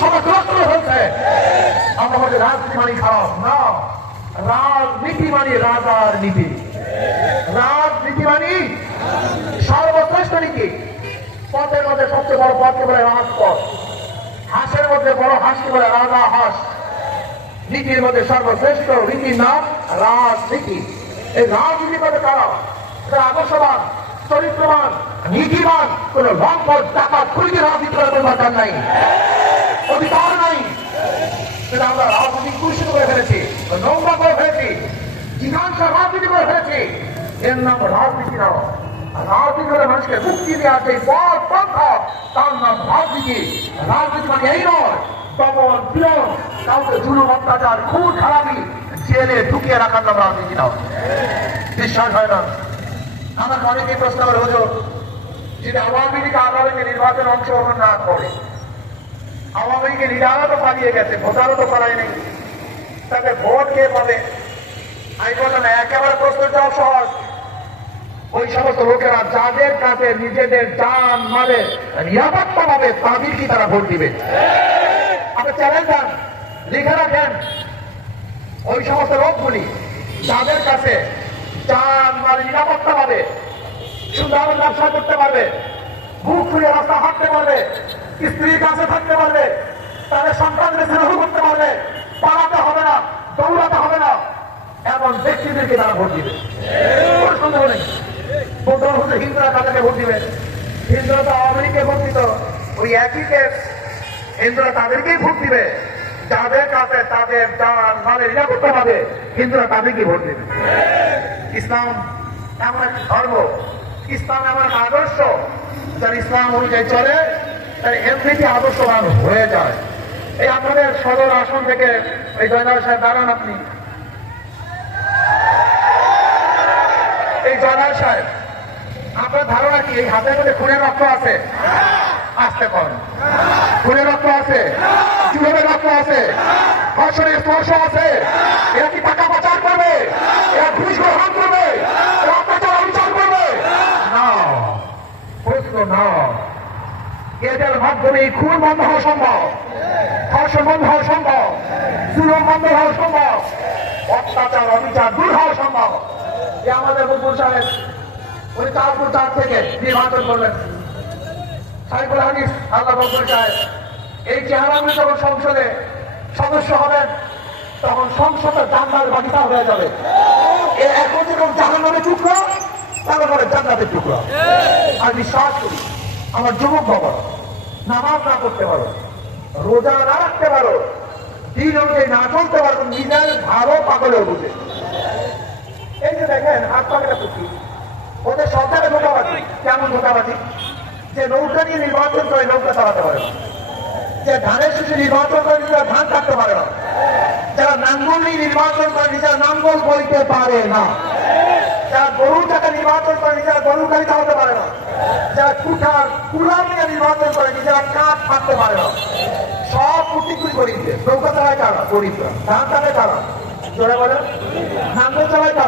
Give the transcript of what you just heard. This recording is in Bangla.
করে ফেলছে আমরা বলি রাজনীতি মানে খারাপ। না। রাজনীতি মানে রাজার নীতি। রাজনীতি মানে সর্বশ্রেষ্ঠ নীতি। পথের মধ্যে সবচেয়ে বড় পথকে বলে রাজপথ। হাঁসের মধ্যে বড় হাঁসকে বলে রাজা হাঁস। নীতির মধ্যে সর্বশ্রেষ্ঠ রীতির নাম রাজনীতি। এই রাজনীতি করে কারা? এরা আদর্শবান, চরিত্রবান, নীতিবান, কোন লম্পট টাকা খুঁজে রাজনীতি করার দরকার নাই। অধিকার নাই। সেটা আমরা রাজনীতি কুষিত করে ফেলেছি নোংরা করে ফেলেছি, জিজ্ঞাসা রাজনীতি করে ফেলেছি। এর নাম রাজনীতি নয় রাজনীতি করে মানুষকে মুক্তি দেওয়ার যে পথ পন্থা, তার নাম রাজনীতি। রাজনীতি মানে এই নয়, দমন পীড়ন কাউকে জুলুম, অত্যাচার, খুন, খারাপি, জেলে ঢুকিয়ে রাখার নাম রাজনীতি নয় বিশ্বাস হয় না। আমাকে অনেকেই প্রশ্ন আওয়ামী লীগ আগামীতে নির্বাচন অংশগ্রহণ না করে আওয়ামী লীগের লিডারও তো পালিয়ে গেছে, ভোটারও তো করাই নেই। তাকে ভোট কে পাবে? আমি বললাম, একেবারে প্রশ্নটাও সহজ। ওই সমস্ত লোকেরা যাদের কাছে নিজেদের জান মালে নিরাপত্তা পাবে, তাদের কি তারা ভোট দিবে? আপনি চ্যালেঞ্জ দেন লিখে রাখেন ওই সমস্ত লোকগুলি যাদের কাছে জান মালে নিরাপত্তা পাবে সুন্দর ব্যবসা করতে পারবে বুক ফুলে রাস্তা হাঁটতে পারবে, স্ত্রীর কাছে থাকতে পারবে, তাদের সন্তানদের স্নেহ করতে পারবে, পালাতে হবে না, দৌড়াতে হবে না, এমন ব্যক্তিদেরকে তারা ভোট দিবে। কোনো সন্দেহ নেই। তাদেরকে ভোট দিবে। হিন্দুরা তো ভোট দিত। ওই একই কেস হিন্দুরা তাদেরকেই ভোট দিবে। যাদের কাছে তাদের যান মানে নিরাপত্তা হিন্দুরা তাদেরকেই ভোট দিবে। ইসলাম এমন এক ধর্ম। ইসলাম এক আদর্শ, যার ইসলাম অনুযায়ী চলে, তার এমনিতে আদর্শবান হয়ে যায়। এই আপনাদের সদর আসন থেকে এই জয়নাল সাহেব দাঁড়ান আপনি। এই জয়নাল সাহেব, আপনার ধারণা কি? এই হাতের মধ্যে খুনের রক্ত আছে? আসতে পারেন। খুনের রক্ত আছে? চুলের রক্ত আছে? ধর্ষণের স্পর্শ আছে? এরা কি টাকা পাচার করবে এরা ঘুষ গ্রহণ করবে এরা অত্যাচার অবিচার করবে না প্রশ্ন না এদের মাধ্যমে খুন বন্ধ হওয়া সম্ভব। ধর্ষণ বন্ধ হওয়া সম্ভব। জুলুম বন্ধ হওয়া সম্ভব। অত্যাচার, অবিচার দূর হওয়া সম্ভব। যে আমাদের বকুল সাহেব, উনি চাঁদপুর তার থেকে নির্বাচন করলেন। সাইফুল হানিফ আল্লাহ বকুল সাহেব, এই চেহারা চেহারাগুলি যখন সংসদে সদস্য হবেন, তখন সংসদের জান্নার বাগিচা হয়ে যাবে। এখন যেরকম জাহান্নামের টুকরো তারপরে জান্নাতের টুকরো। আর বিশ্বাস করি, আমার যুবক বাবা নামাজ না করতে পারো, রোজা না রাখতে পারো, দিন অনুযায়ী না চলতে পারো, নিজের ভালো পাগলেও বুঝে এই যে দেখেন, হাত পাখেটা পুঁথি ওদের সরকারের ধোকাবাজি কেমন ধোকাবাজি যে নৌকা নিয়ে নির্বাচন করে নৌকা চালাতে পারে যে ধানের শেষে নির্বাচন করে নিজেরা ধান কাটতে পারে না। যারা নাঙ্গল নিয়ে নির্বাচন করে নিজেরা নাঙ্গল বইতে পারে না। যারা গরুর টাকা নির্বাচন করে নিজেরা গরু গাড়ি চালাতে পারে না। যারা কুঠার কুড়াল নিয়ে নির্বাচন করে, নিজেরা কাঠ ফাঁকতে পারে না। সব কুটিকুটি গরিবদের নৌকা চালায় কারা? গরিবরা। ধান চালায় কারা? জোরে বলেন। নাঙ্গল চালায় কারা?